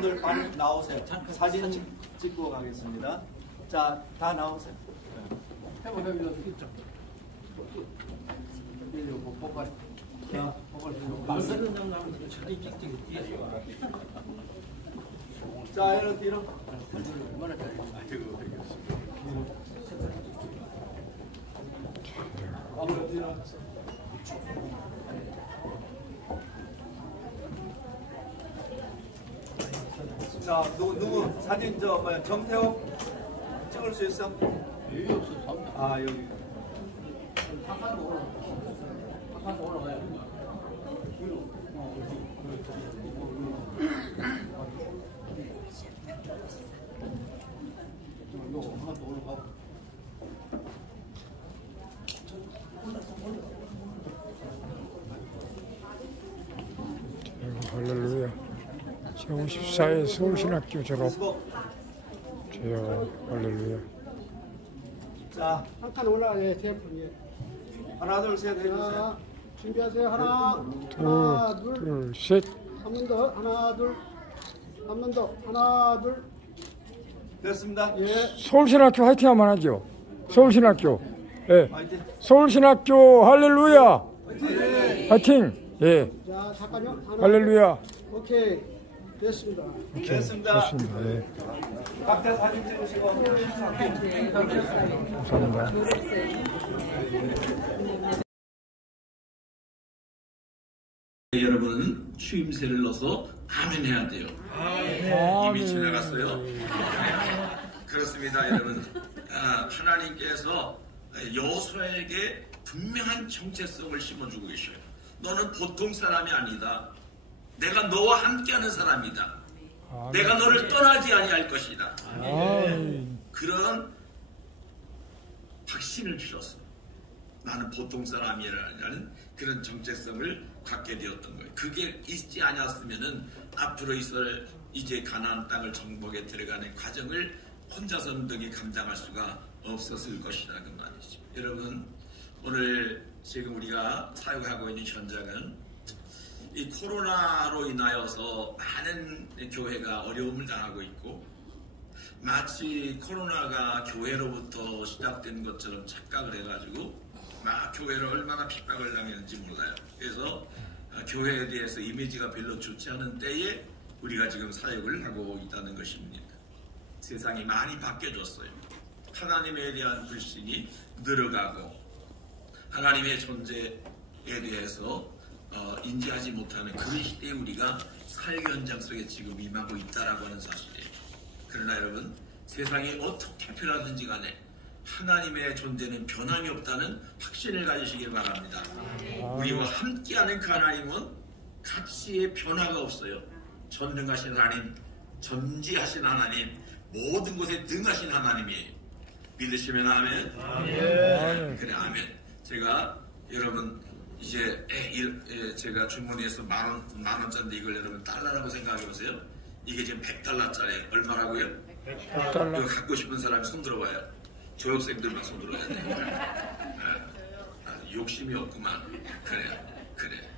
분들 빨리 나오세요. 사진 찍고 가겠습니다. 자, 다 나오세요. 자, 이런 뒤로. 자, 누구 사진 정태호 찍을 수 있어? 여기 없어. 아, 여기. 한칸 올라가요. 할렐루야. 제54회 서울신학교 졸업. 주여 할렐루야. 자, 한 칸 올라가요. 제품. 예. 하나, 둘, 셋 해주세요. 준비하세요. 하나, 둘, 셋. 한 번 더. 하나, 둘. 한 번 더. 하나, 둘. 됐습니다. 예. 서울신학교 화이팅 한번 하죠. 서울신학교. 예. 화이팅. 서울신학교 할렐루야. 화이팅. 예. 자, 잠깐요. 하나, 할렐루야. 오케이. 됐습니다. 됐습니다. 좋습니다. 예. 각자 사진 찍으시고. 감사합니다. 여러분은 추임새를 넣어서 아멘 해야 돼요. 이미 지나갔어요. 그렇습니다, 여러분. 하나님께서 여호수아에게 분명한 정체성을 심어주고 계셔요. 너는 보통 사람이 아니다. 내가 너와 함께하는 사람이다. 내가 너를 떠나지 아니할 것이다. 그런 확신을 주셨어. 나는 보통 사람이라는 그런 정체성을 갖게 되었던 거예요. 그게 있지 않았으면은 앞으로 이스라엘 이제 가나안 땅을 정복에 들어가는 과정을 혼자서는 능히 감당할 수가 없었을 것이다 그 말이죠. 여러분, 오늘 지금 우리가 사역하고 있는 현장은 이 코로나로 인하여서 많은 교회가 어려움을 당하고 있고, 마치 코로나가 교회로부터 시작된 것처럼 착각을 해가지고 막 교회를 얼마나 핍박을 당했는지 몰라요. 그래서 교회에 대해서 이미지가 별로 좋지 않은 때에 우리가 지금 사역을 하고 있다는 것입니다. 세상이 많이 바뀌어졌어요. 하나님에 대한 불신이 늘어가고 하나님의 존재에 대해서 인지하지 못하는 그런 시대에 우리가 사역 현장 속에 지금 임하고 있다라고 하는 사실이에요. 그러나 여러분, 세상이 어떻게 변하든지 간에 하나님의 존재는 변함이 없다는 확신을 가지시길 바랍니다. 우리와 함께하는 그 하나님은 가치의 변화가 없어요. 전능하신 하나님, 전지하신 하나님, 모든 곳에 능하신 하나님이에요. 믿으시면 아멘. 그래, 아멘. 제가 여러분 이제 제가 주머니에서 만 원짜리 이걸 여러분 달러라고 생각해 보세요. 이게 지금 100달러짜리 얼마라고요? 100달러. 이거 갖고 싶은 사람이 손 들어봐요. 졸업생들만 손 들어야 돼. 욕심이 없구만. 그래.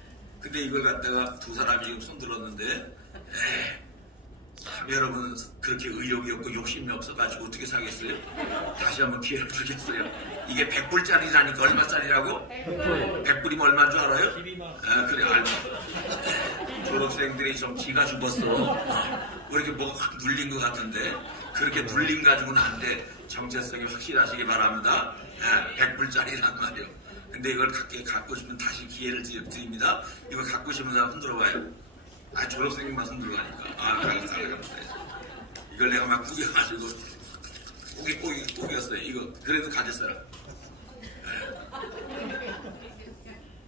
근데 이걸 갖다가 두 사람이 지금 손 들었는데, 여러분 그렇게 의욕이 없고 욕심이 없어가지고 어떻게 사겠어요? 다시 한번 기회를 주겠어요. 이게 100불짜리라니까 얼마짜리라고? 100불이면 얼마인 줄 알아요? 그래, 알죠. 졸업생들이 좀 기가 죽었어. 왜 이렇게 뭐가 확 눌린 것 같은데, 그렇게 눌림 가지고는 안 돼. 정체성이 확실하시기 바랍니다. 100불짜리란 말이요. 근데 이걸 갖고 싶으면 다시 기회를 드립니다. 이거 갖고 싶은 사람 흔들어봐요. 졸업생만 흔들어가니까. 갈라가면서. 이걸 내가 막 구겨가지고 꾸겼어요. 이거 그래도 가질 사람.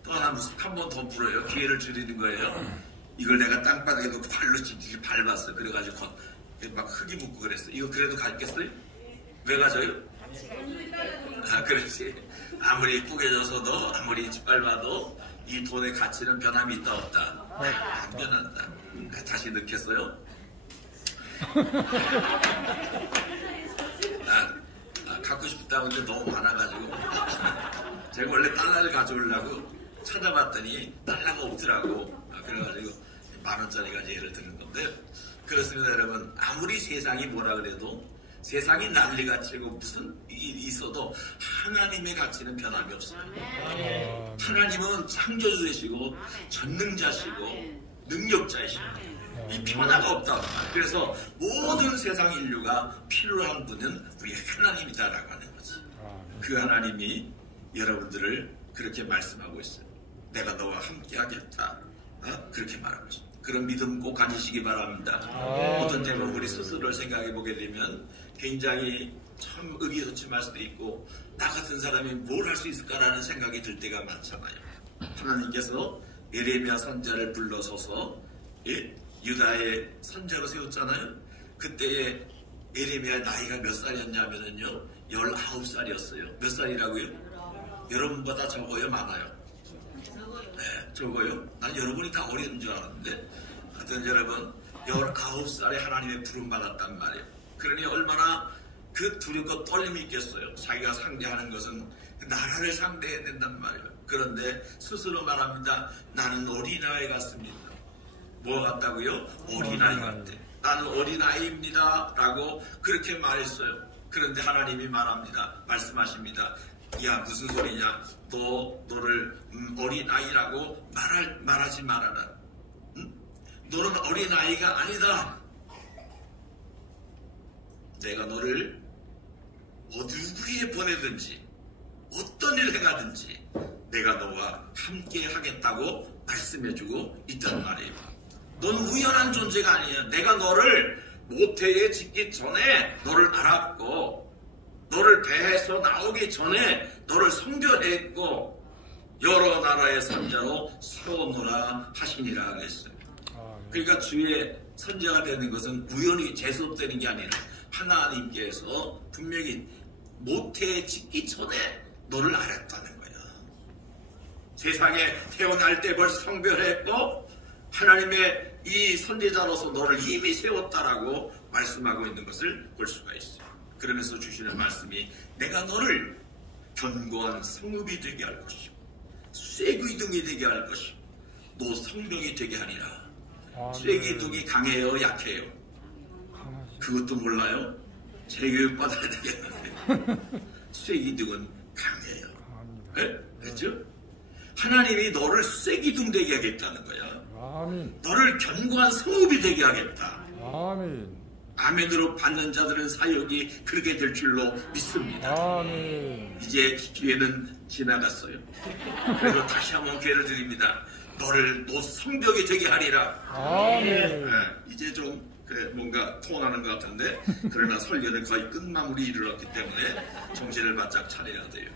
또 하나 한 번 더 불어요. 기회를 드리는 거예요. 이걸 내가 땅바닥에 놓고 발로 찌찌 밟았어. 그래가지고 막 흙이 묻고 그랬어. 이거 그래도 갔겠어요? 왜 가져요? 그렇지. 아무리 꾸겨져서도 아무리 짓밟아도 이 돈의 가치는 변함이 있다 없다. 안 변한다. 다시 넣겠어요? 갖고 싶다고 했는데 너무 많아가지고 제가 원래 달러를 가져오려고 찾아봤더니 달러가 없더라고. 그래가지고 10,000원짜리가 예를 드는 건데, 그렇습니다, 여러분. 아무리 세상이 뭐라 그래도 세상이 난리가 치고 무슨 일이 있어도 하나님의 가치는 변함이 없어요. 하나님은 창조주이시고 전능자시고 능력자이시고 이 변화가 없다. 그래서 모든 세상 인류가 필요한 분은 우리 하나님이다라고 하는 거지. 그 하나님이 여러분들을 그렇게 말씀하고 있어요. 내가 너와 함께 하겠다. 그렇게 말하고 있습니다. 그런 믿음 꼭 가지시기 바랍니다. 어떤 때는 우리 스스로를 생각해 보게 되면 굉장히 참 의기소침할 수도 있고 나 같은 사람이 뭘 할 수 있을까라는 생각이 들 때가 많잖아요. 하나님께서 예레미야 선지자를 불러서서 유다의 선지자로 세웠잖아요. 그때의 예레미야 나이가 몇 살이었냐면요 19살이었어요. 몇 살이라고요? 여러분보다 적어요? 많아요? 네, 적어요. 난 여러분이 다 어린 줄 알았는데 하여튼 여러분 19살에 하나님의 부름 받았단 말이에요. 그러니 얼마나 그 두렵고 떨림이 있겠어요. 자기가 상대하는 것은 나라를 상대해야 된단 말이에요. 그런데 스스로 말합니다. 나는 어린아이 같습니다. 뭐 같다고요? 어린아이 같아. 나는 어린아이입니다 라고 그렇게 말했어요. 그런데 하나님이 말씀하십니다. 야 무슨 소리냐? 너를 어린아이라고 말하지 말아라. 응? 너는 어린아이가 아니다. 내가 너를 누구에 보내든지 어떤 일을 해가든지 내가 너와 함께 하겠다고 말씀해주고 있단 말이에요. 넌 우연한 존재가 아니야. 내가 너를 모태에 짓기 전에 너를 알았고 너를 배에서 나오기 전에 너를 성별했고 여러 나라의 선자로 세워놓으라 하시니라 하겠어요. 그러니까 주의 선자가 되는 것은 우연히 재수없되는 게 아니라 하나님께서 분명히 모태에 짓기 전에 너를 알았다는 거야. 세상에 태어날 때 벌써 성별했고 하나님의 이 선지자로서 너를 이미 세웠다라고 말씀하고 있는 것을 볼 수가 있어요. 그러면서 주시는 말씀이 내가 너를 견고한 성읍이 되게 할 것이고 쇠기둥이 되게 할 것이고 너 성벽이 되게 하리라. 쇠기둥이 강해요? 약해요? 그것도 몰라요? 재교육 받아야 되겠는데 쇠기둥은 강해요. 네? 그렇죠? 하나님이 너를 쇠기둥 되게 하겠다는 거야. 아멘. 너를 견고한 성읍이 되게 하겠다. 아멘. 아멘으로 받는 자들은 사역이 그렇게 될 줄로 믿습니다. 아멘. 이제 기회는 지나갔어요. 그래서 다시 한번 기회를 드립니다. 너를 너 성벽이 되게 하리라. 아멘. 네, 이제 좀 뭔가 통하는 것 같은데 그러나 설교는 거의 끝마무리 이르렀기 때문에 정신을 바짝 차려야 돼요.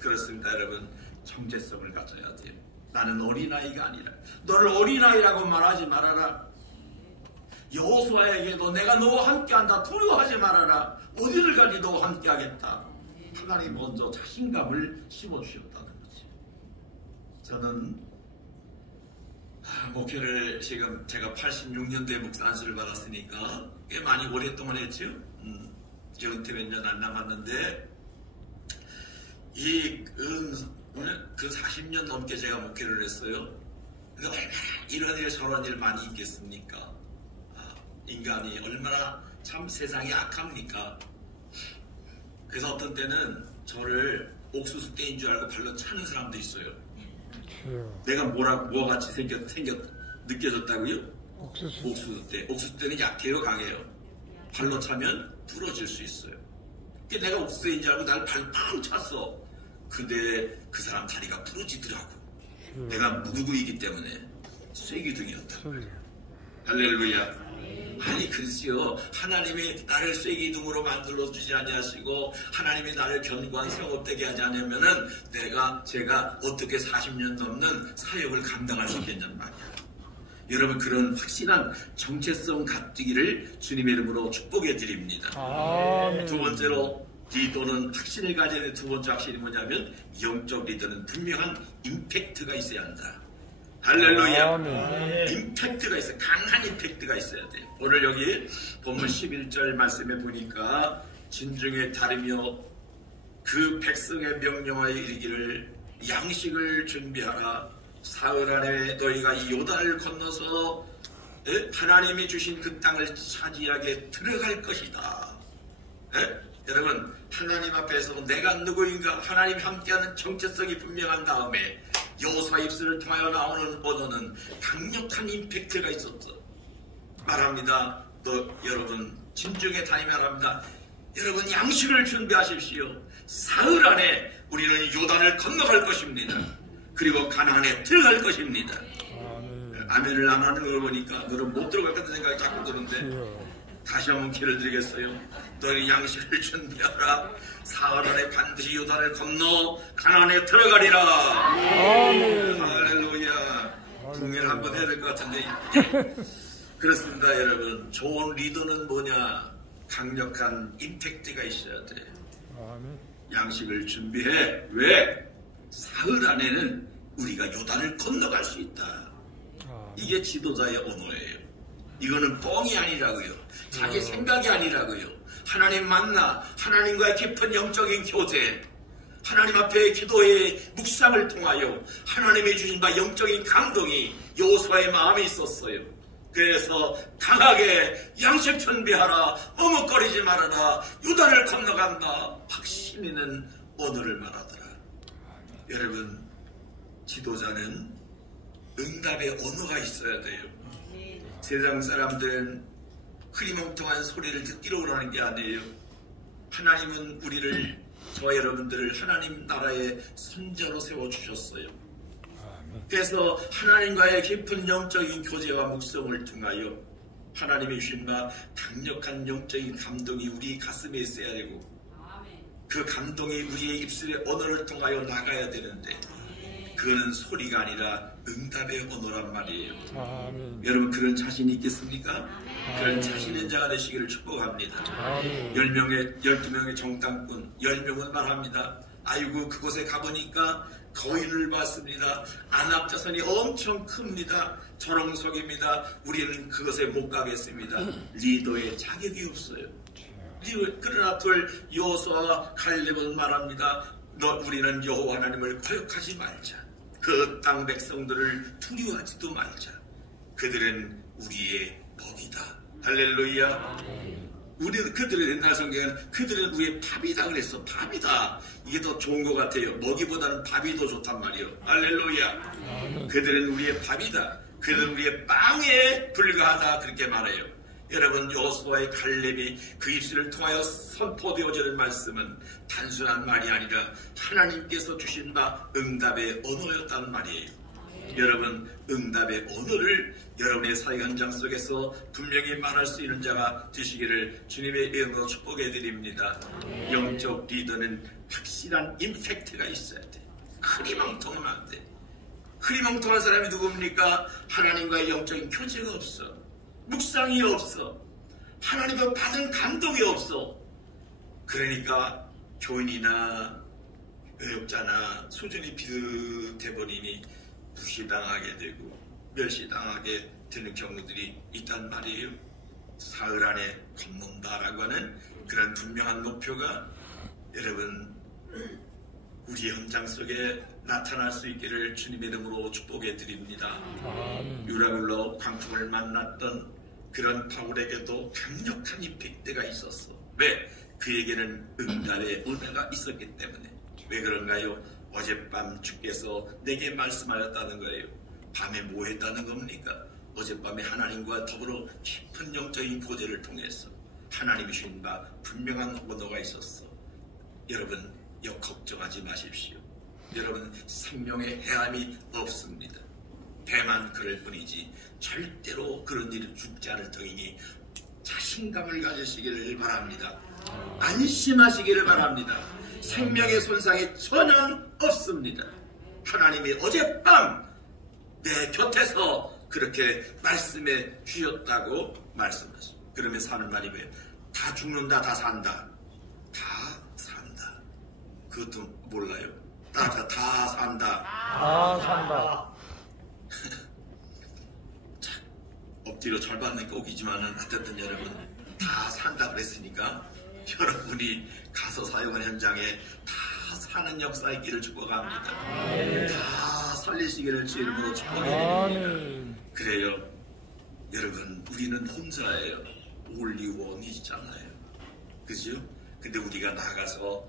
그렇습니다, 여러분. 정체성을 가져야 돼요. 나는 어린아이가 아니라 너를 어린아이라고 말하지 말아라. 여호수아에게도 내가 너와 함께한다. 두려워하지 말아라. 어디를 가니 너와 함께하겠다. 하나님 먼저 자신감을 심어주셨다는 거지. 저는 목회를 지금 제가 86년도에 목사 안수를 받았으니까 꽤 많이 오랫동안 했죠. 이제 은퇴 몇 년 안 남았는데 그 40년 넘게 제가 목회를 했어요. 근데 얼마나 이런 일 저런 일 많이 있겠습니까? 인간이 얼마나 참 세상이 악합니까? 그래서 어떤 때는 저를 옥수수 떼인 줄 알고 발로 차는 사람도 있어요. 내가 뭐같이 느껴졌다고요? 옥수수 떼. 옥수수 떼는 약해요, 강해요? 발로 차면 부러질 수 있어요. 내가 옥수수 떼인 줄 알고 날 발 팡 찼어. 근데 그 사람 다리가 부러지더라고. 내가 누구이기 때문에 쐐기둥이었다. 할렐루야. 아니 글쎄요, 하나님이 나를 쐐기둥으로 만들어주지 아니하시고 하나님이 나를 견고한 성읍되게 하지 않으면은 제가 어떻게 40년 넘는 사역을 감당할 수 있겠냔 말이야. 여러분, 그런 확실한 정체성 갖기를 주님의 이름으로 축복해 드립니다. 두 번째로 리더는 확신을 가져야 되는 두 번째 확신이 뭐냐면 영적 리더는 분명한 임팩트가 있어야 한다. 할렐루야. 임팩트가 있어요. 강한 임팩트가 있어야 돼요. 오늘 여기 본문 11절 말씀에 보니까 진중에 다르며 그 백성의 명령하여 이르기를 양식을 준비하라. 사흘 안에 너희가 이 요단을 건너서 하나님이 주신 그 땅을 차지하게 들어갈 것이다. 여러분, 하나님 앞에서 내가 누구인가 하나님 함께하는 정체성이 분명한 다음에 여호수아 입술을 통하여 나오는 언어는 강력한 임팩트가 있었어. 말합니다. 여러분 진중에 다니며 말합니다. 여러분 양식을 준비하십시오. 사흘 안에 우리는 요단을 건너갈 것입니다. 그리고 가나안에 들어갈 것입니다. 아멘을 안 하는 걸 보니까 너는 못 들어갈 것 같은 생각이 자꾸 드는데 다시 한번 기회를 드리겠어요. 너희 양식을 준비하라. 사흘 안에 반드시 요단을 건너 가나안에 들어가리라. 아멘. 할렐루야. 공연을 한번 해야 될 것 같은데. 그렇습니다. 여러분, 좋은 리더는 뭐냐? 강력한 임팩트가 있어야 돼. 아멘. 양식을 준비해. 왜? 사흘 안에는 우리가 요단을 건너갈 수 있다. 이게 지도자의 언어예요. 이거는 뻥이 아니라고요. 자기 생각이 아니라고요. 하나님 만나 하나님과의 깊은 영적인 교제, 하나님 앞에 기도의 묵상을 통하여 하나님이 주신 바 영적인 감동이 여호수아의 마음에 있었어요. 그래서 강하게 양식 준비하라, 머뭇거리지 말아라, 요단을 건너간다, 확신 있는 언어를 말하더라. 여러분, 지도자는 응답의 언어가 있어야 돼요. 세상 사람들은 흐리멍텅한 소리를 듣기로 그러는 게 아니에요. 하나님은 우리를, 저와 여러분들을 하나님 나라의 선자로 세워주셨어요. 그래서 하나님과의 깊은 영적인 교제와 묵성을 통하여 하나님이 주신 바 강력한 영적인 감동이 우리 가슴에 있어야 되고, 그 감동이 우리의 입술의 언어를 통하여 나가야 되는데, 그거는 소리가 아니라 응답의 언어란 말이에요. 아멘. 여러분, 그런 자신이 있겠습니까? 그런 자신 있는 자가 되시기를 축복합니다. 12명의 정탐꾼 10명은 말합니다. 아이고, 그곳에 가보니까 거인을 봤습니다. 안압자선이 엄청 큽니다. 저롱석입니다. 우리는 그것에 못 가겠습니다. 리더의 자격이 없어요. 그러나 여호수아와 갈렙은 말합니다. 우리는 여호와 하나님을 거역하지 말자. 그 땅 백성들을 두려워하지도 말자. 그들은 우리의 먹이다. 할렐루야. 그들의 옛날 성경에는 그들은 우리의 밥이다 그랬어. 밥이다. 이게 더 좋은 것 같아요. 먹이보다는 밥이 더 좋단 말이에요. 할렐루야. 그들은 우리의 밥이다. 그들은 우리의 빵에 불과하다. 그렇게 말해요. 여러분, 여호수아의 갈렙이 그 입술을 통하여 선포되어지는 말씀은 단순한 말이 아니라 하나님께서 주신 바 응답의 언어였단 말이에요. 여러분, 응답의 언어를 여러분의 사회 현장 속에서 분명히 말할 수 있는 자가 되시기를 주님의 이름으로 축복해 드립니다. 영적 리더는 확실한 임팩트가 있어야 돼. 흐리멍텅하면 안 돼. 흐리멍텅한 사람이 누굽니까? 하나님과의 영적인 교제가 없어. 묵상이 없어. 하나님을 받은 감동이 없어. 그러니까 교인이나 교역자나 수준이 비슷해버리니 무시당하게 되고 멸시당하게 되는 경우들이 있단 말이에요. 사흘 안에 건넌다라고 하는 그런 분명한 목표가 여러분 우리 현장 속에 나타날 수 있기를 주님의 이름으로 축복해 드립니다. 유라굴로 광풍을 만났던 그런 바울에게도 강력한 임팩트가 있었어. 왜? 그에게는 응답의 은혜가 있었기 때문에. 왜 그런가요? 어젯밤 주께서 내게 말씀하였다는 거예요. 밤에 뭐 했다는 겁니까? 어젯밤에 하나님과 더불어 깊은 영적인 교제를 통해서 하나님이 주신 바 분명한 언어가 있었어. 여러분, 걱정하지 마십시오. 여러분, 생명의 해함이 없습니다. 배만 그럴 뿐이지 절대로 그런 일은 죽지 않을 터이니 자신감을 가지시기를 바랍니다. 안심하시기를 바랍니다. 생명의 손상이 전혀 없습니다. 하나님이 어젯밤 내 곁에서 그렇게 말씀해 주셨다고 말씀하십니다. 그러면 사는 말이 뭐예요? 다 죽는다, 다 산다. 다 산다. 그것도 몰라요? 다 산다. 다 산다. 자, 엎드려 절받는 꼭이지만은 어쨌든 여러분 다 산다 그랬으니까 여러분이 가서 사용한 현장에 다 사는 역사 있기를 축복합니다. 다 살리시기를 주님으로 축복해 드립니다. 그래요. 여러분, 우리는 혼자예요. 올리원이잖아요. 그죠? 근데 우리가 나가서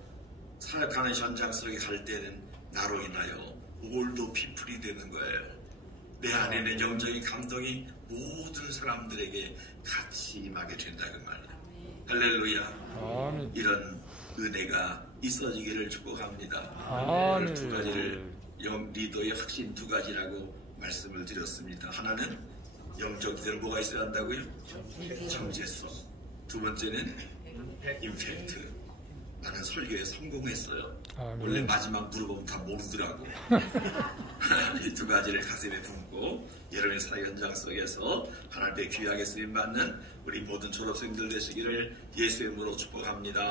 살아가는 현장 속에 갈 때는 나로 인하여 올도 피플이 되는 거예요. 내 안에는 영적인 감동이 모든 사람들에게 같이 임하게 된다 그 말이에요. 할렐루야. 아멘. 이런 은혜가 있어지기를 축복합니다. 아멘. 두 가지를 리더의 확신 두 가지라고 말씀을 드렸습니다. 하나는 영적으로 뭐가 있어야 한다고요? 정체성. 두 번째는 임팩트. 나는 설교에 성공했어요. 원래 마지막 물어보면 다 모르더라고. 이 두 가지를 가슴에 품고 여러분의 사회 현장 속에서 하나님의 귀하게 쓰임받는 우리 모든 졸업생들 되시기를 예수의 이름으로 축복합니다.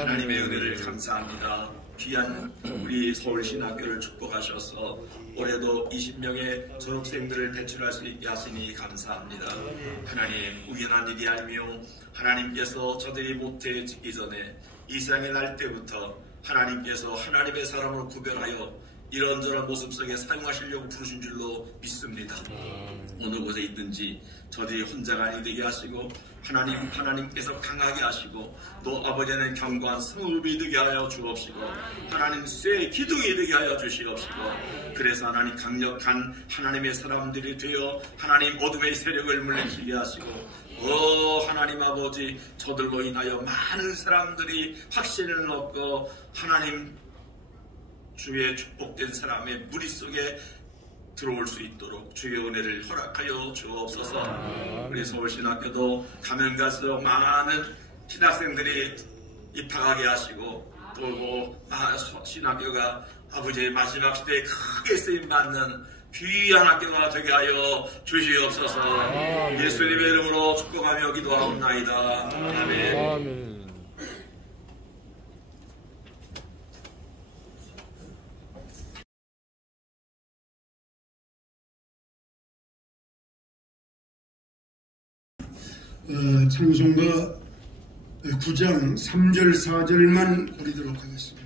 하나님의 은혜를 감사합니다. 귀한 우리 서울신학교를 축복하셔서 올해도 20명의 졸업생들을 배출할 수 있게 하시니 감사합니다. 하나님, 우연한 일이 아니며 하나님께서 저들이 모태짓기 전에 이 세상에 날 때부터 하나님께서 하나님의 사람으로 구별하여 이런저런 모습 속에 사용하시려고 부르신 줄로 믿습니다. 어느 곳에 있든지 저들이 혼자가 아니 되게 하시고 하나님께서 강하게 하시고 또 아버지는 견고한 성읍이 되게 하여 주옵시고 하나님 쇠의 기둥이 되게 하여 주시옵시고 그래서 하나님 강력한 하나님의 사람들이 되어 하나님 어둠의 세력을 물리치게 하시고 하나님 아버지 저들로 인하여 많은 사람들이 확신을 얻고 하나님 주의 축복된 사람의 무리 속에 들어올 수 있도록 주의 은혜를 허락하여 주옵소서. 우리 서울신학교도 가면 갈수록 많은 신학생들이 입학하게 하시고 또 신학교가 아버지의 마지막 시대에 크게 쓰임받는 귀한 학교가 되게 하여 주시옵소서. 예수님의 이름으로 축복하며 기도하옵나이다. 아멘. 아멘. 찬송가 9장 3절 4절만 부르도록 하겠습니다.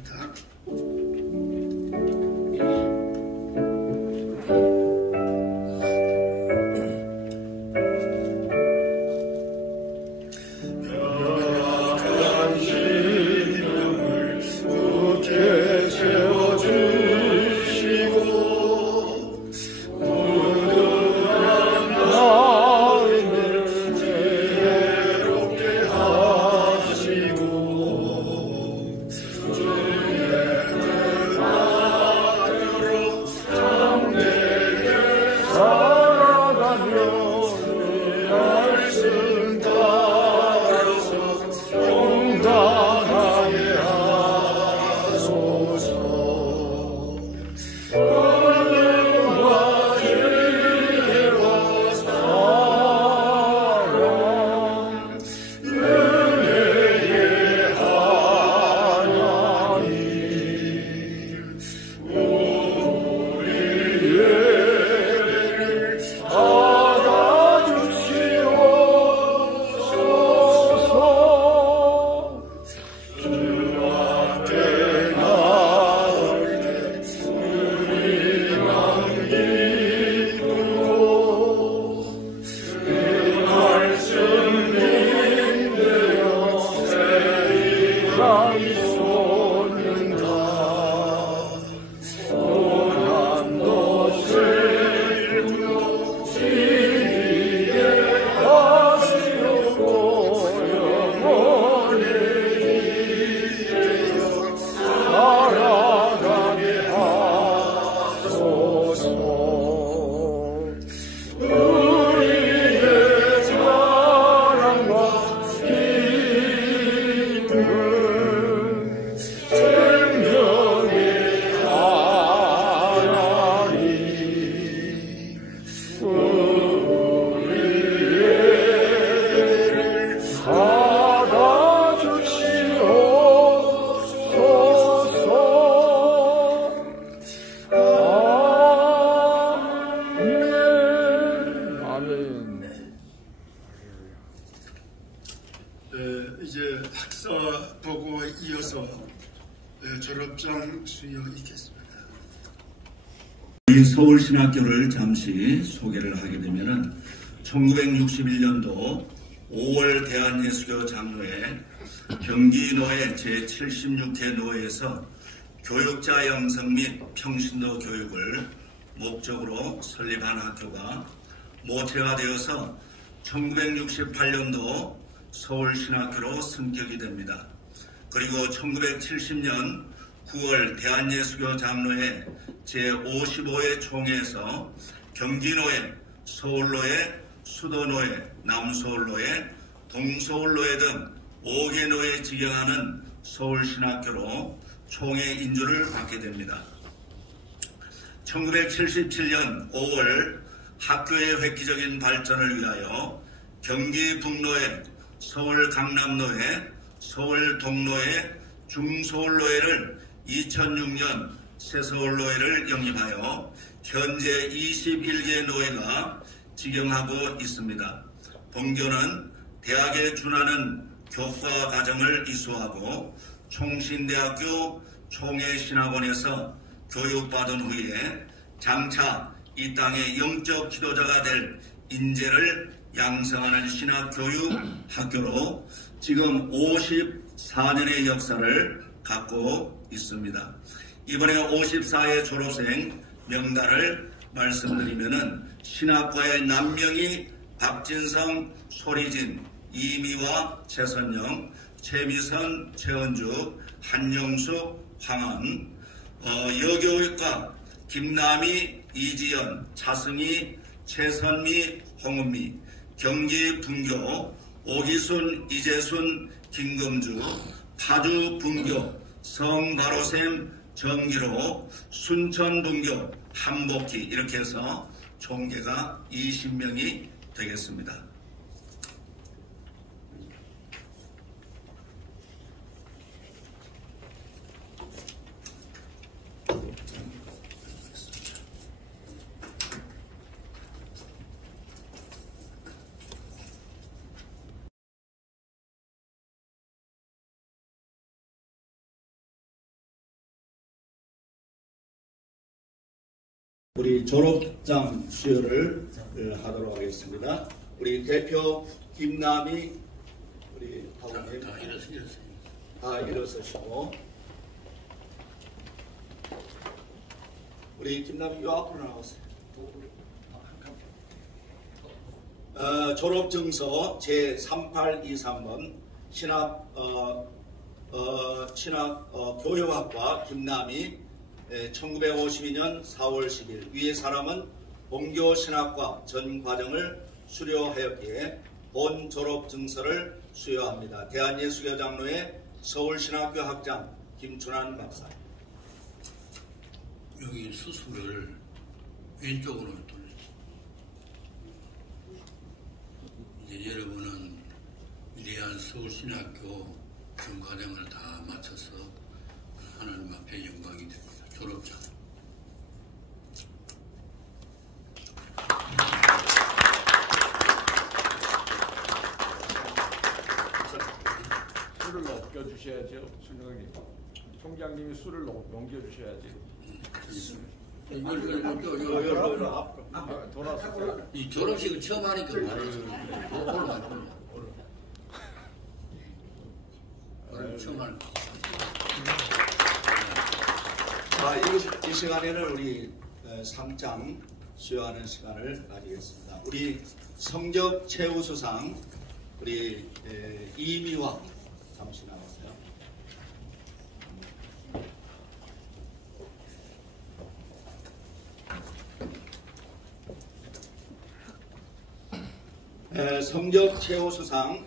이제 학사 보고에 이어서 졸업장 수여 있겠습니다. 이 서울신학교를 잠시 소개를 하게 되면은 1961년도 5월 대한예수교 장로회 경기노회 제76회 노회에서 교육자 양성 및 평신도 교육을 목적으로 설립한 학교가 모체가 되어서 1968년도 서울신학교로 승격이 됩니다. 그리고 1970년 9월 대한예수교 장로회 제55회 총회에서 경기노회, 서울노회, 수도노회, 남서울노회, 동서울노회 등 5개 노회에 직영하는 서울신학교로 총회 인주를 받게 됩니다. 1977년 5월 학교의 획기적인 발전을 위하여 경기 북노회, 서울 강남노회, 서울 동노회, 중서울노회를 2006년 새서울노회를 영입하여 현재 21개 노회가 직영하고 있습니다. 본교는 대학에 준하는 교과 과정을 이수하고 총신대학교 총회신학원에서 교육받은 후에 장차 이 땅의 영적 지도자가 될 인재를 양성하는 신학교육 학교로 지금 54년의 역사를 갖고 있습니다. 이번에 54회 졸업생 명단을 말씀드리면은 신학과의 남명희, 박진성, 소리진, 이미화, 최선영, 최미선, 최은주, 한영숙, 황한, 여교육과 김남희, 이지연, 차승희, 최선미, 홍은미, 경기 분교, 오기순, 이재순, 김금주, 파주 분교, 성바로샘, 정기로, 순천 분교, 한복희 이렇게 해서 총계가 20명이 되겠습니다. 우리 졸업장 수여를 하도록 하겠습니다. 우리 대표 김남희 우리 사모님 다 일어서시고 우리 김남희 요 앞으로 나오세요. 졸업증서 제3823번 교육학과 김남희 1952년 4월 10일 위의 사람은 본교신학과 전 과정을 수료하였기에 본 졸업증서를 수여합니다. 대한예수교 장로회 서울신학교 학장 김춘환 박사. 여기 수술을 왼쪽으로 돌려. 이제 여러분은 위대한 서울신학교 전 과정을 다 마쳐서 하나님 앞에 영광이 됩니다. 졸업장. 술을 넘겨주셔야죠. 순영님. 총장님이 술을 넘겨주셔야지. 돌아서. 이 졸업식을 처음 하니까 말이에요. 처음 하는 거. 이 시간에는 우리 상장 수여하는 시간을 가지겠습니다. 우리 성적 최우수상 우리 이미화 잠시 나왔어요. 성적 최우수상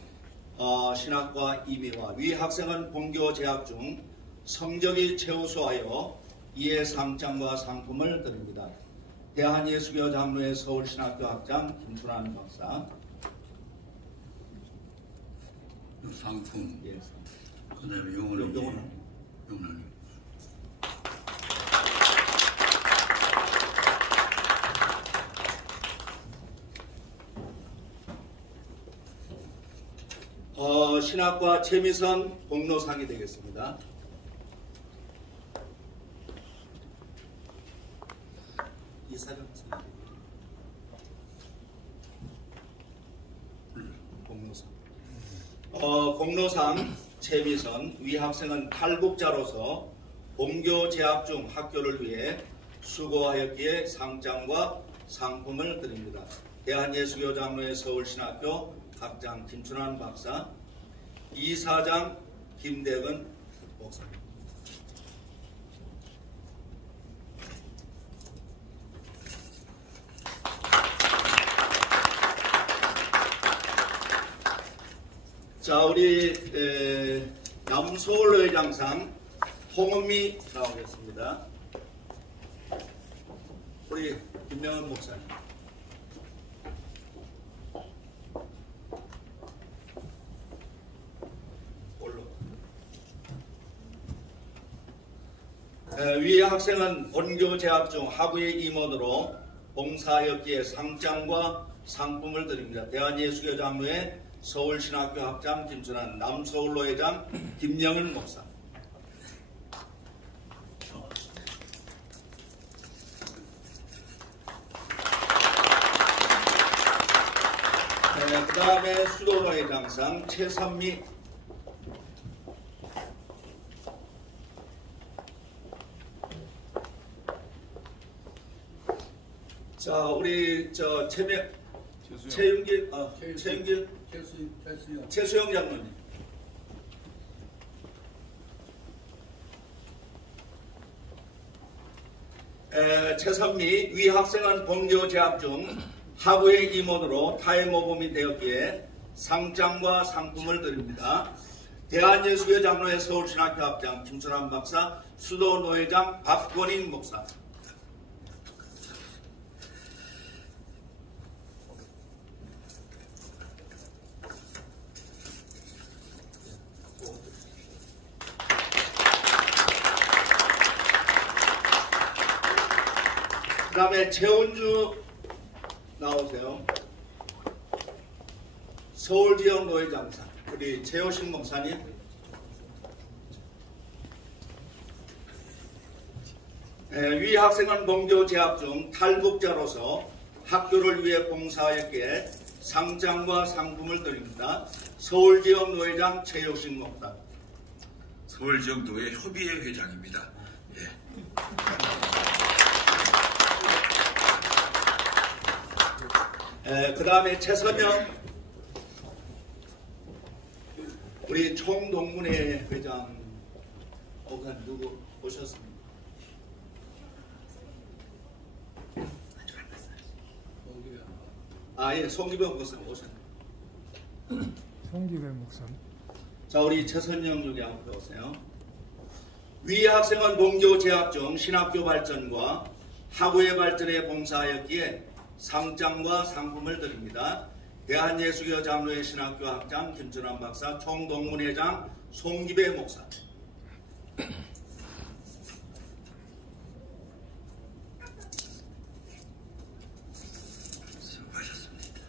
신학과 이미화 위 학생은 본교 재학 중 성적이 최우수하여 이에 상장과 상품을 드립니다. 대한예수교 장로회 서울신학교 학장 김춘환 박사. 상품. 예. 그 다음에 용어는 신학과 최미선 공로상이 되겠습니다. 이사장 공로상 최미선 위 학생은 탈북자로서 본교 재학 중 학교를 위해 수고하였기에 상장과 상품을 드립니다. 대한예수교 장로회 서울신학교 학장 김춘환 박사, 이사장 김대근 목사님. 자, 우리 남서울의장상 홍은미 나오겠습니다. 우리 김명은 목사님. 위 학생은 본교 재학 중 학우의 임원으로 봉사하였기에 상장과 상품을 드립니다. 대한예수교 장로회 서울신학교 학장 김순환, 남서울로 회장 김영은 목사. 그 다음에 수도노회 장상 최선미. 자, 우리 최윤길, 최수영 장로님. 최선미 위 학생은 본교 재학 중 학우의 임원으로 타의모범이 되었기에 상장과 상품을 드립니다. 대한예수교 장로회 서울신학교 학장 김순환 박사, 수도노회장 박권익 목사. 그 다음에 최은주 나오세요. 서울지역 노회장사 우리 최호식 목사님. 위 학생은 본교 재학 중 탈북자로서 학교를 위해 봉사하였기에 상장과 상품을 드립니다. 서울지역 노회장 최호식 목사. 서울지역 노회 협의회 회장입니다. 예. 그 다음에 최선영 우리 총동문회 회장 누구 오셨습니까? 예, 송기병 목사님 오셨네요. 송기병 목사님. 자, 우리 최선영 여기 앞에 오세요. 위 학생은 본교 재학 중 신학교 발전과 학우의 발전에 봉사하였기에 상장과 상품을 드립니다. 대한예수교 장로회 신학교 학장 김준환 박사, 총동문회장 송기배 목사. 수고하셨습니다.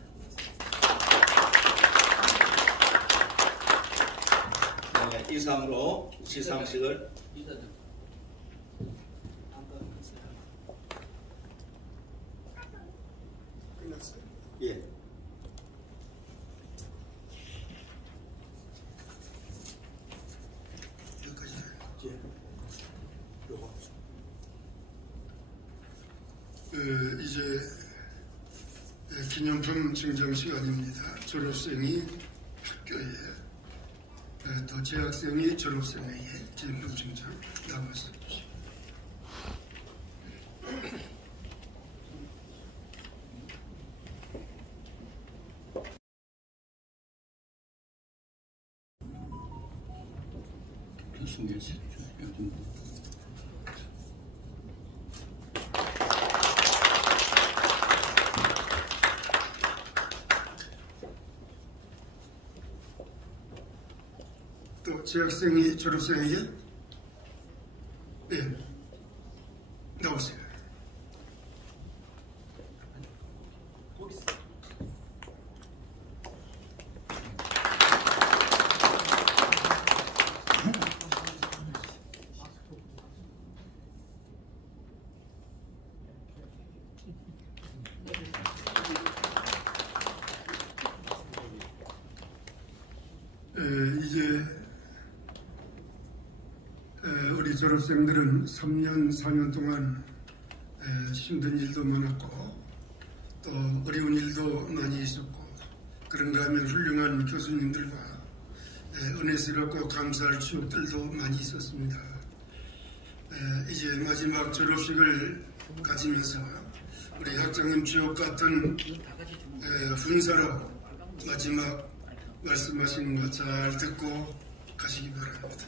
네, 이상으로 시상식을 예. 이제 기념품 증정 시간입니다. 졸업생이 학교에 또 재학생이 졸업생에게 기념품 증정 나왔습니다. 또 재학생이 졸업생에게 나오세요. 이제 우리 졸업생들은 3년, 4년 동안 힘든 일도 많았고 또 어려운 일도 많이 있었고 그런가 하면 훌륭한 교수님들과 은혜스럽고 감사할 추억들도 많이 있었습니다. 이제 마지막 졸업식을 가지면서 우리 학장님 주옥 같은 훈사로 마지막 말씀하시는 거 잘 듣고 가시기 바랍니다.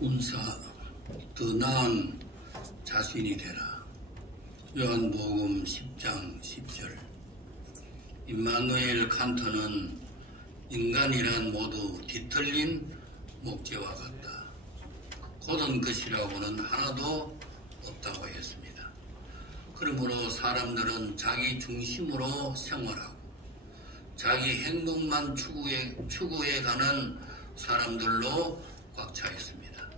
운사 더 나은 자신이 되라. 요한복음 10장 10절. 임마누엘 칸트는 인간이란 모두 뒤틀린 목재와 같다. 고든 것이라고는 하나도 없다고 했습니다. 그러므로 사람들은 자기 중심으로 생활하고 자기 행복만 추구해가는 사람들로 꽉 차 있습니다.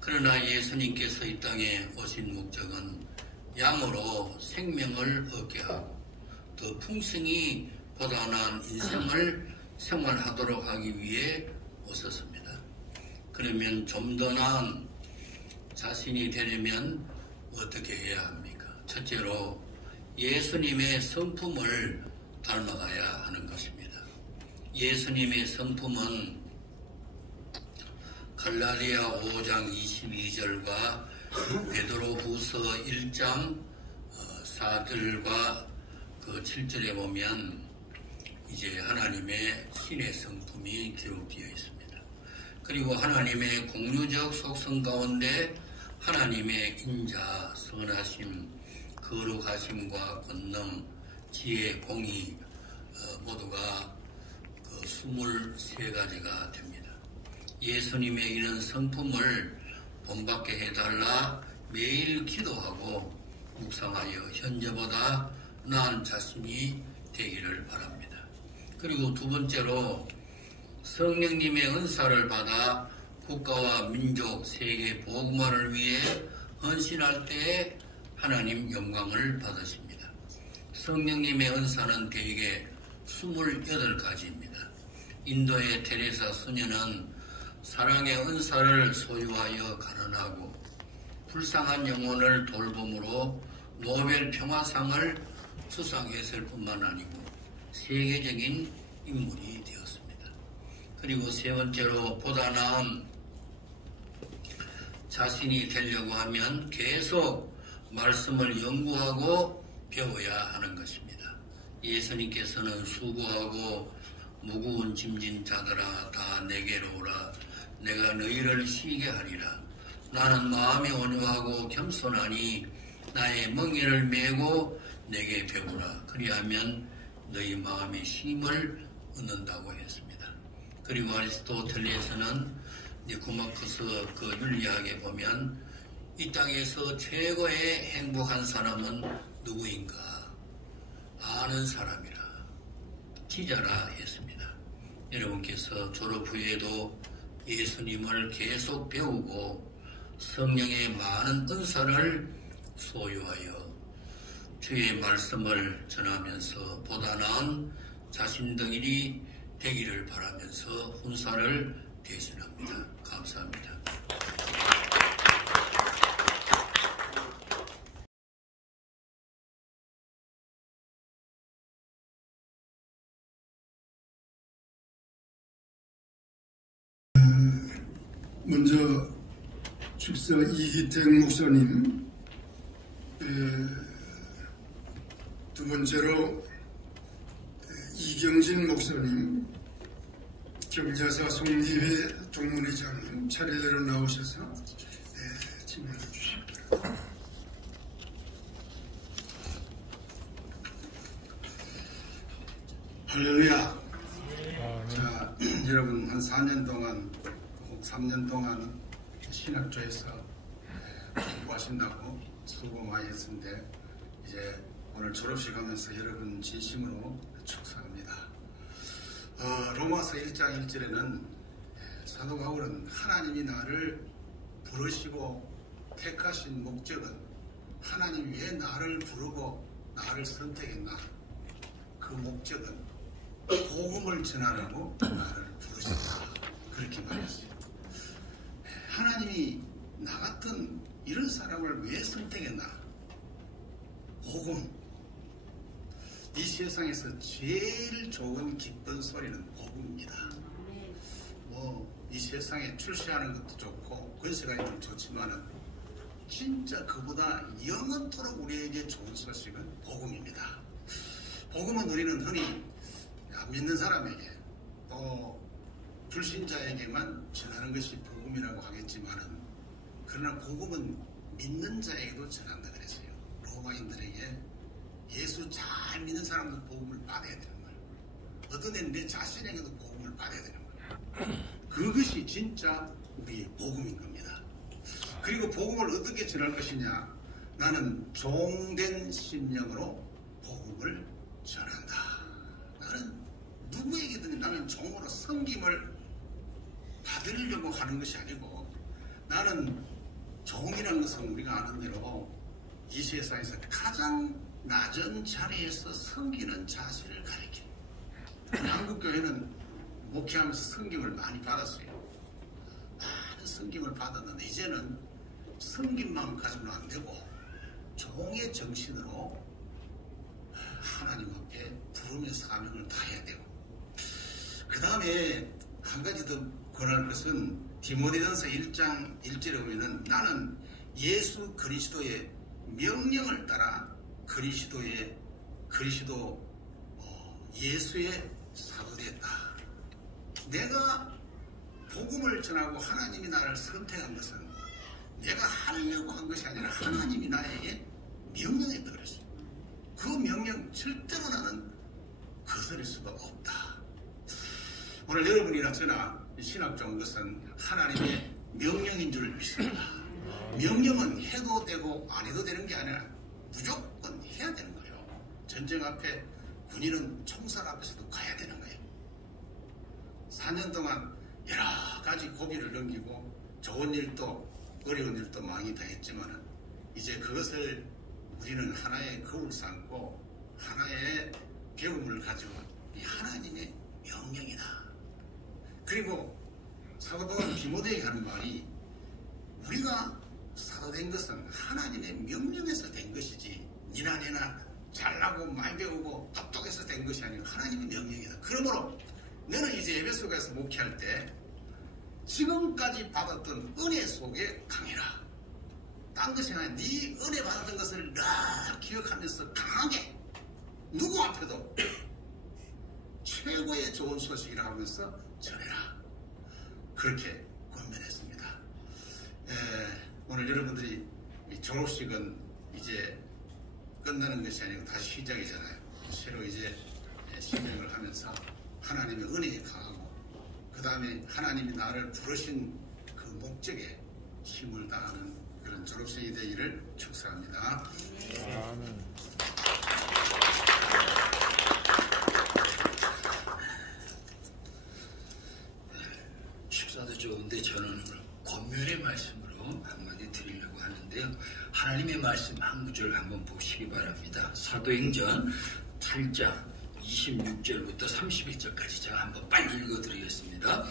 그러나 예수님께서 이 땅에 오신 목적은 양으로 생명을 얻게 하고 더 풍성히 보다 나은 인생을 생활하도록 하기 위해 오셨습니다. 그러면 좀 더 나은 자신이 되려면 어떻게 해야 합니까? 첫째로 예수님의 성품을 닮아가야 하는 것입니다. 예수님의 성품은 갈라디아 5장 22절과 베드로후서 1장 4절과 그 7절에 보면 이제 하나님의 신의 성품이 기록되어 있습니다. 그리고 하나님의 공유적 속성 가운데 하나님의 인자, 선하심, 거룩하심과 권능, 지혜, 공의 모두가 그 23가지가 됩니다. 예수님의 이런 성품을 본받게 해달라 매일 기도하고 묵상하여 현재보다 나은 자신이 되기를 바랍니다. 그리고 두 번째로 성령님의 은사를 받아 국가와 민족, 세계 복음화를 위해 헌신할 때에 하나님 영광을 받으십니다. 성령님의 은사는 대개 28가지입니다. 인도의 테레사 수녀는 사랑의 은사를 소유하여 가난하고 불쌍한 영혼을 돌봄으로 노벨 평화상을 수상했을 뿐만 아니고 세계적인 인물이 되었습니다. 그리고 세 번째로 보다 나은 자신이 되려고 하면 계속 말씀을 연구하고 배워야 하는 것입니다. 예수님께서는 수고하고 무거운 짐진 자들아 다 내게로 오라. 내가 너희를 쉬게 하리라. 나는 마음이 온유하고 겸손하니 나의 멍에를 메고 내게 배우라. 그리하면 너희 마음의 쉼을 얻는다고 했습니다. 그리고 아리스토텔레스는 니코마코스 그 윤리학에 보면 이 땅에서 최고의 행복한 사람은 누구인가? 아는 사람이라. 지자라 했습니다. 여러분께서 졸업 후에도 예수님을 계속 배우고 성령의 많은 은사를 소유하여 주의 말씀을 전하면서 보다 나은 자신들이 되기를 바라면서 훈사를 대신합니다. 감사합니다. 먼저 축사 이기택 목사님, 두 번째로 이경진 목사님, 경자사 송리회 동문회장님 차례대로 나오셔서 질문해 주십니다. 할렐루야. 자, 여러분 한 4년 동안 혹 3년 동안 신학조에서 공부하신다고 수고 많이 했는데 이제 오늘 졸업식 하면서 여러분 진심으로 축사합니다. 로마서 1장 1절에는 사도 바울은 하나님이 나를 부르시고 택하신 목적은 하나님이 왜 나를 부르고 나를 선택했나? 그 목적은 복음을 전하라고 나를 부르셨다. 그렇게 말했어요. 하나님이 나 같은 이런 사람을 왜 선택했나? 복음. 이 세상에서 제일 좋은 기쁜 소리는 복음입니다. 이 세상에 출세하는 것도 좋고 권세가 있는 좋지만은 진짜 그보다 영원토록 우리에게 좋은 소식은 복음입니다. 복음은 우리는 흔히 안 믿는 사람에게 또 불신자에게만 전하는 것이 복음이라고 하겠지만은 그러나 복음은 믿는 자에게도 전한다 그랬어요. 로마인들에게 예수 잘 믿는 사람도 복음을 받아야 되는 거예요. 어떤 애는 내 자신에게도 복음을 받아야 되는 거예요. 그것이 진짜 우리의 복음인 겁니다. 그리고 복음을 어떻게 전할 것이냐? 나는 종된 심령으로 복음을 전한다. 나는 누구에게든 나는 종으로 섬김을 받으려고 하는 것이 아니고 나는 종이라는 것은 우리가 아는 대로 이 세상에서 가장 낮은 자리에서 섬기는 자세를 가리킵니다. 한국교회는 목회하면서 섬김을 많이 받았어요. 많은 섬김을 받았는데 이제는 섬김만 가지고는 안 되고 종의 정신으로 하나님 앞에 부름의 사명을 다해야 되고 그 다음에 한 가지 더 권할 것은 디모데전서 1장 1절에 보면은 나는 예수 그리스도의 명령을 따라 예수의 사도되었다. 내가 복음을 전하고 하나님이 나를 선택한 것은 내가 하려고 한 것이 아니라 하나님이 나에게 명령했다 그랬어요. 그 명령 절대로 나는 거스릴 수가 없다. 오늘 여러분이나 저나 신학 좋은 것은 하나님의 명령인 줄 믿습니다. 명령은 해도 되고 안 해도 되는 게 아니라 무조건 해야 되는 거예요. 전쟁 앞에 군인은 총살 앞에서도 가야 되는 거예요. 4년 동안 여러 가지 고비를 넘기고 좋은 일도 어려운 일도 많이 당했지만 이제 그것을 우리는 하나의 거울 삼고 하나의 배움을 가지고 이 하나님의 명령이다. 그리고 사도 바울은 디모데에게 하는 말이 우리가 사도된 것은 하나님의 명령에서 된 것이지 니나 내나 잘나고 많이 배우고 똑똑해서 된 것이 아니라 하나님의 명령이다. 그러므로 너는 이제 에베소 가서 목회할 때 지금까지 받았던 은혜 속에 강해라. 딴 것이 아니라 네 은혜 받았던 것을 늘 기억하면서 강하게 누구 앞에도 최고의 좋은 소식이라 하면서 전해라. 그렇게 권면했습니다. 오늘 여러분들이 졸업식은 이제 끝나는 것이 아니고 다시 시작이잖아요. 새로 이제 신명을 하면서 하나님의 은혜에 강하고 그 다음에 하나님이 나를 부르신 그 목적에 힘을 다하는 그런 졸업생이 되기를 축사합니다. 아멘. 식사도 좋은데 저는 오늘 권면의 말씀으로 한마디 드리려고 하는데요. 하나님의 말씀 한 구절 한번 보시기 바랍니다. 사도행전 8장 26절부터 32절까지 제가 한번 빨리 읽어드리겠습니다.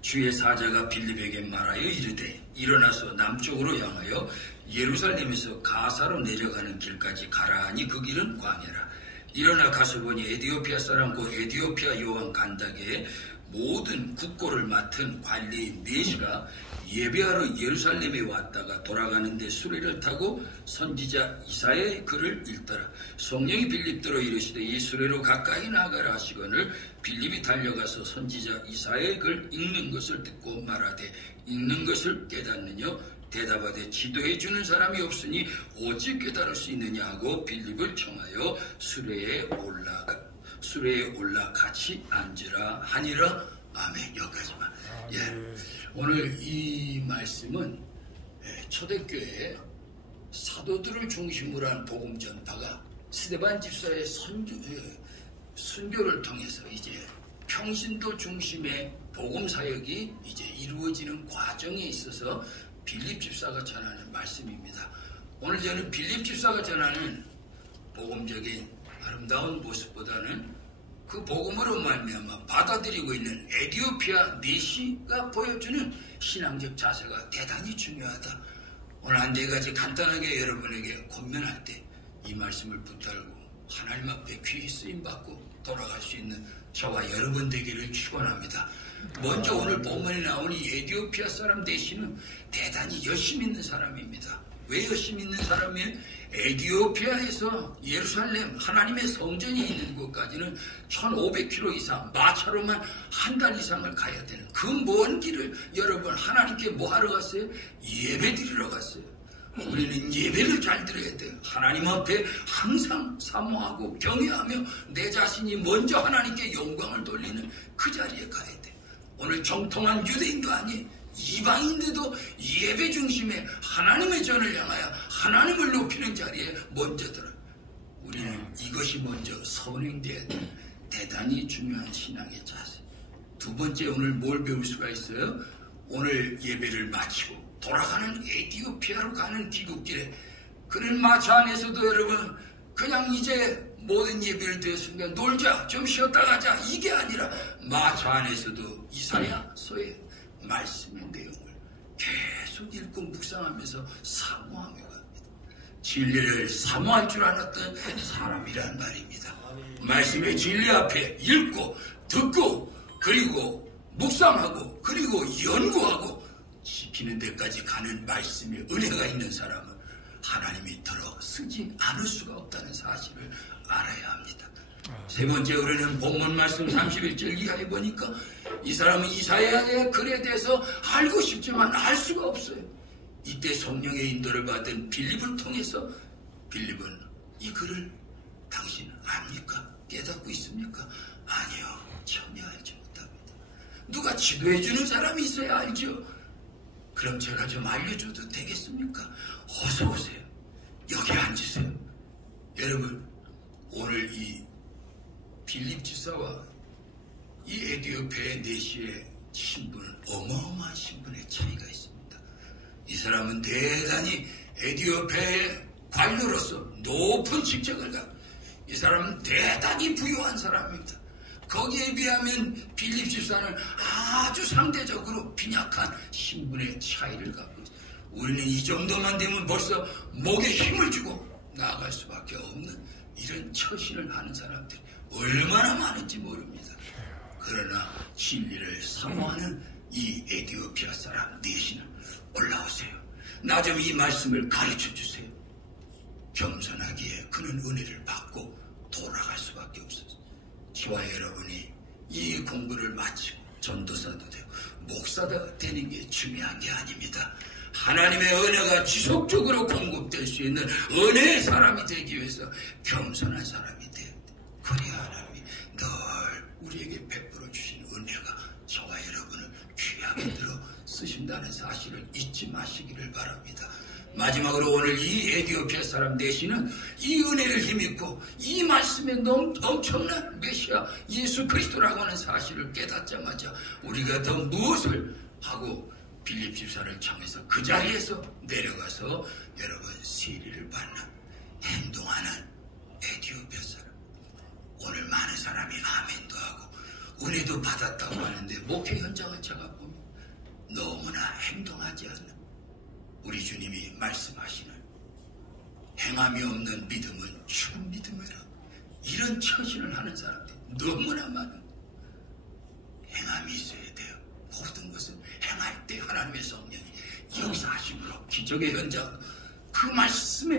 주의 사자가 빌립에게 말하여 이르되 일어나서 남쪽으로 향하여 예루살렘에서 가사로 내려가는 길까지 가라 하니 그 길은 광야라. 일어나 가서 보니 에디오피아 사람 곧 에디오피아 여왕 간다게의 모든 국고를 맡은 관리인 4시가 예배하러 예루살렘에 왔다가 돌아가는데 수레를 타고 선지자 이사야의 글을 읽더라. 성령이 빌립더러 이르시되 이 수레로 가까이 나가라 하시거늘 빌립이 달려가서 선지자 이사야의 글 읽는 것을 듣고 말하되 읽는 것을 깨닫느냐? 대답하되 지도해 주는 사람이 없으니 어찌 깨달을 수 있느냐 하고 빌립을 청하여 수레에 올라 같이 앉으라 하니라. 아멘. 여기까지만. 예. 오늘 이 말씀은 초대교회 사도들을 중심으로 한 복음 전파가 스데반 집사의 순교를 통해서 이제 평신도 중심의 복음 사역이 이제 이루어지는 과정에 있어서 빌립 집사가 전하는 말씀입니다. 오늘 저는 빌립 집사가 전하는 복음적인 아름다운 모습보다는 그 복음으로 말미암아 받아들이고 있는 에티오피아 내시가 보여주는 신앙적 자세가 대단히 중요하다. 오늘 한 네 가지 간단하게 여러분에게 권면할 때 이 말씀을 붙들고 하나님 앞에 귀히 쓰임받고 돌아갈 수 있는 저와 여러분 되기를 축원합니다. 먼저 오늘 본문에 나오는 이 에티오피아 사람 내시는 대단히 열심 있는 사람입니다. 왜 열심 있는 사람이에요? 에티오피아에서 예루살렘 하나님의 성전이 있는 곳까지는 1500km 이상 마차로만 한 달 이상을 가야 되는 그 먼 길을 여러분 하나님께 뭐 하러 갔어요? 예배 드리러 갔어요. 우리는 예배를 잘 드려야 돼요. 하나님 앞에 항상 사모하고 경외하며 내 자신이 먼저 하나님께 영광을 돌리는 그 자리에 가야 돼요. 오늘 정통한 유대인도 아니 이방인들도 예배 중심에 하나님의 전을 향하여 하나님을 높이는 자리에 먼저 들어. 우리는 이것이 먼저 선행돼야 돼요. 대단히 중요한 신앙의 자세. 두 번째, 오늘 뭘 배울 수가 있어요? 오늘 예배를 마치고 돌아가는 에티오피아로 가는 귀국길에 그는 마차 안에서도 여러분 그냥 이제 모든 예배를 드렸으니까 놀자 좀 쉬었다 가자 이게 아니라 마차 안에서도 이사야서의 말씀의 내용을 계속 읽고 묵상하면서 사모하며 갑니다. 진리를 사모할 줄 알았던 사람이란 말입니다. 말씀의 진리 앞에 읽고 듣고 그리고 묵상하고 그리고 연구하고 지키는 데까지 가는 말씀의 은혜가 있는 사람은 하나님이 들어 쓰지 않을 수가 없다는 사실을 알아야 합니다. 세 번째, 우리는 본문 말씀 31절 이하에 보니까 이 사람은 이사야의 글에 대해서 알고 싶지만 알 수가 없어요. 이때 성령의 인도를 받은 빌립을 통해서 빌립은 이 글을 당신 압니까? 깨닫고 있습니까? 아니요, 전혀 알지 못합니다. 누가 지도해주는 사람이 있어야 알죠. 그럼 제가 좀 알려줘도 되겠습니까? 어서 오세요. 여기 앉으세요. 여러분, 오늘 이 빌립 집사와 이 에티오피아의 내시의 신분은 어마어마한 신분의 차이가 있습니다. 이 사람은 대단히 에티오피아의 관료로서 높은 직책을 갖고 이 사람은 대단히 부유한 사람입니다. 거기에 비하면 빌립 집사는 아주 상대적으로 빈약한 신분의 차이를 갖고 있습니다. 우리는 이 정도만 되면 벌써 목에 힘을 주고 나아갈 수밖에 없는 이런 처신을 하는 사람들이 얼마나 많은지 모릅니다. 그러나 진리를 사모하는 이 에티오피아 사람 내시는 올라오세요. 나 좀 이 말씀을 가르쳐 주세요. 겸손하기에 그는 은혜를 받고 돌아갈 수밖에 없었어요. 저와 여러분이 이 공부를 마치고 전도사도 되고 목사도 되는 게 중요한 게 아닙니다. 하나님의 은혜가 지속적으로 공급될 수 있는 은혜의 사람이 되기 위해서 겸손한 사람이 돼야 돼. 그래야 하나님이 늘 우리에게 베풀어 주신 은혜가 저와 여러분을 귀하게 들어 쓰신다는 사실을 잊지 마시기를 바랍니다. 마지막으로 오늘 이 에티오피아 사람 내시는 이 은혜를 힘입고 이 말씀에 엄청난 메시아 예수 그리스도라고 하는 사실을 깨닫자마자 우리가 더 무엇을 하고 빌립 집사를 청해서 그 자리에서 내려가서 여러분 세례를 받는 행동하는 에티오피아 사람. 오늘 많은 사람이 아멘도 하고 은혜도 받았다고 하는데 목회 현장을 제가 보면 너무나 행동하지 않는 우리 주님이 말씀하시는 행함이 없는 믿음은 죽은 믿음이라 이런 처신을 하는 사람들이 너무나 많은 행함이 있어야 돼요. 모든 것은 행할 때 하나님의 성령이 역사하심으로 기적의 현장 그 말씀에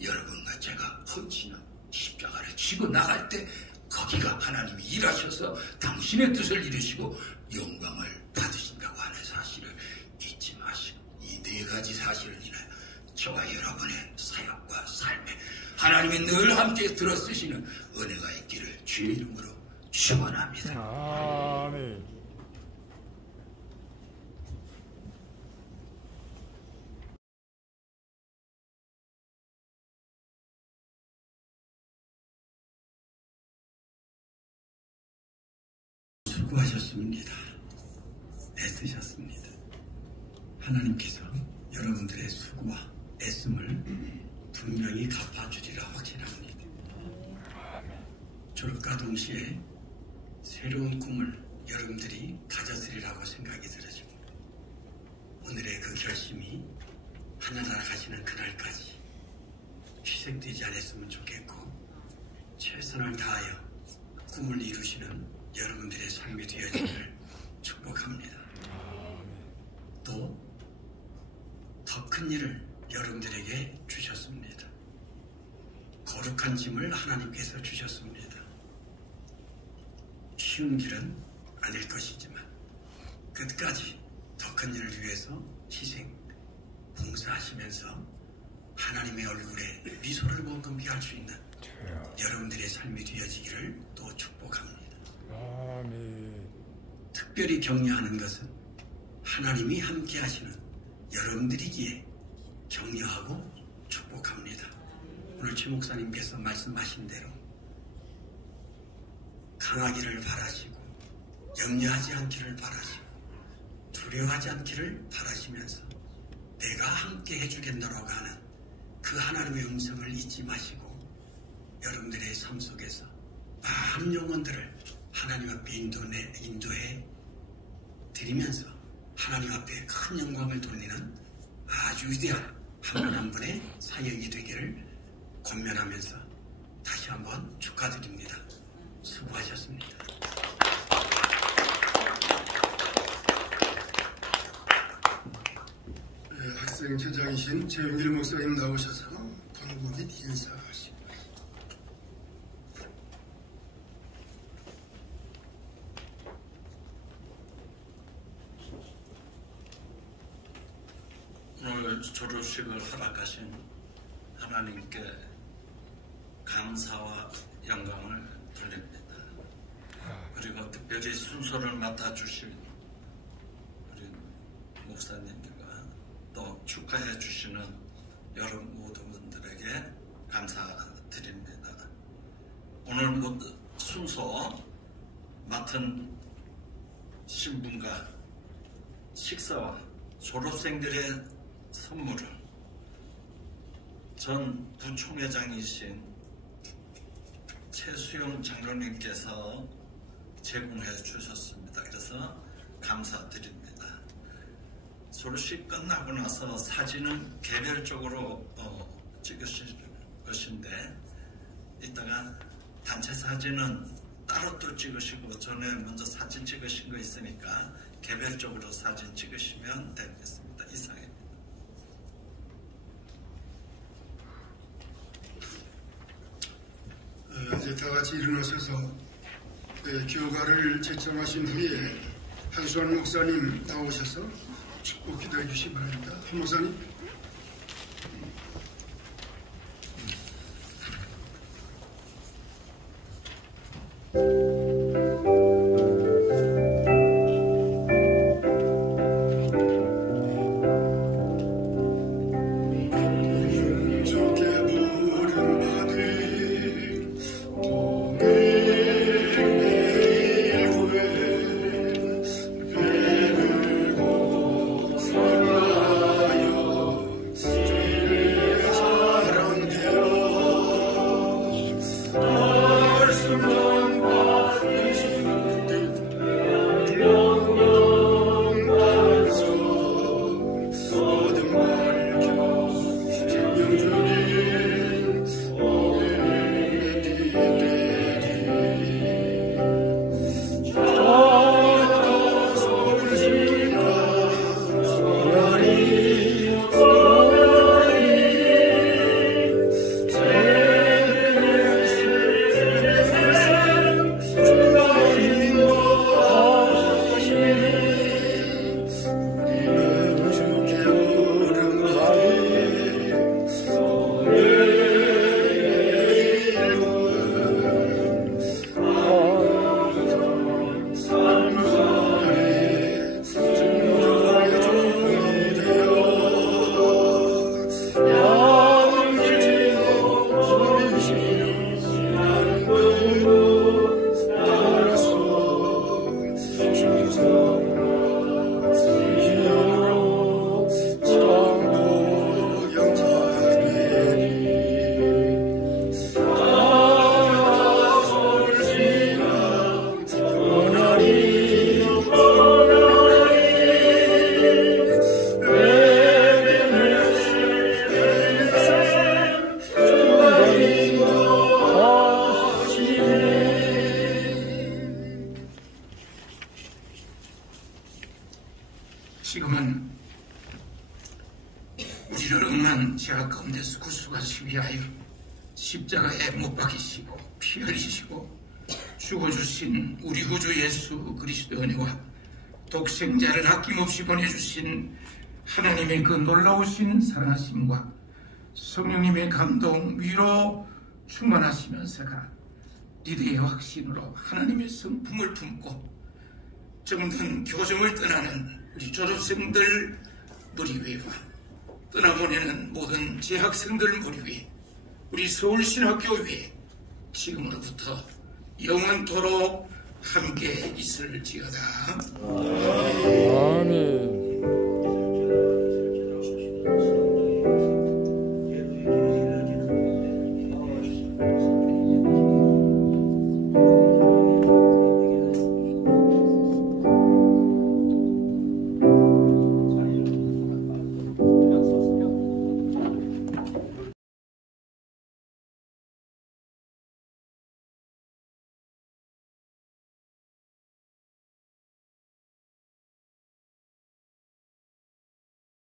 여러분과 제가 헌신한 십자가를 지고 나갈 때 거기가 하나님이 일하셔서 당신의 뜻을 이루시고 영광을 받으신다고 하는 사실을 잊지 마시고 이 네 가지 사실을 인하여 저와 여러분의 사역과 삶에 하나님이 늘 함께 들어쓰시는 은혜가 있기를 주의 이름으로 축원합니다. 아멘. 수고하셨습니다. 애쓰셨습니다. 하나님께서 여러분들의 수고와 애씀을 분명히 갚아주리라 확신합니다. 졸업과 동시에 새로운 꿈을 여러분들이 가졌으리라고 생각이 들어집니다. 오늘의 그 결심이 하늘나라 가시는 그날까지 희생되지 않았으면 좋겠고, 최선을 다하여 꿈을 이루시는 여러분들의 삶이 되어지기를 축복합니다. 또 더 큰 일을 여러분들에게 주셨습니다. 거룩한 짐을 하나님께서 주셨습니다. 쉬운 길은 아닐 것이지만 끝까지 더 큰 일을 위해서 희생, 봉사하시면서 하나님의 얼굴에 미소를 머금게 할 수 있는 여러분들의 삶이 되어지기를 또 축복합니다. 아멘. 특별히 격려하는 것은 하나님이 함께 하시는 여러분들이기에 격려하고 축복합니다. 오늘 최 목사님께서 말씀하신 대로 강하기를 바라시고 염려하지 않기를 바라시고 두려워하지 않기를 바라시면서 내가 함께 해주겠노라고 하는 그 하나님의 음성을 잊지 마시고 여러분들의 삶 속에서 많은 영혼들을 하나님 앞에 인도해 드리면서 하나님 앞에 큰 영광을 돌리는 아주 위대한 한 분 한 분의 사역이 되기를 권면하면서 다시 한번 축하드립니다. 수고하셨습니다. 학생 제장이신 최용길 목사님 나오셔서 본부 및 인사하시고. 오늘 졸업식을 허락하신 하나님께 감사와 영광을 돌립니다. 그리고 특별히 순서를 맡아주신 우리 목사님들과 또 축하해 주시는 여러분 모든 분들에게 감사드립니다. 오늘 모두 순서 맡은 신분과 식사와 졸업생들의 선물을 전 부총회장이신 최수용 장로님께서 제공해 주셨습니다. 그래서 감사드립니다. 졸업식 끝나고 나서 사진은 개별적으로 찍으실 것인데 이따가 단체 사진은 따로 또 찍으시고 전에 먼저 사진 찍으신 거 있으니까 개별적으로 사진 찍으시면 되겠습니다. 이상입니다. 이제 다 같이 일어나셔서 교가를 채점하신 후에 한수환 목사님 나오셔서 축복 기도해 주시기 바랍니다. 한 목사님. 오 지금은 우리를 억난 죄악 가운데서 구속하시기 위하여 십자가에 못 박이시고 피 흘리시고 죽어주신 우리 구주 예수 그리스도 은혜와 독생자를 아낌없이 보내주신 하나님의 그 놀라우신 사랑하심과 성령님의 감동 위로 충만하시면서가 리더의 확신으로 하나님의 성품을 품고 정든 교정을 떠나는 우리 졸업생들 머리 위와 떠나보내는 모든 재학생들 머리 위 우리 서울신학교 위에 지금으로부터 영원토록 함께 있을지어다. 아멘.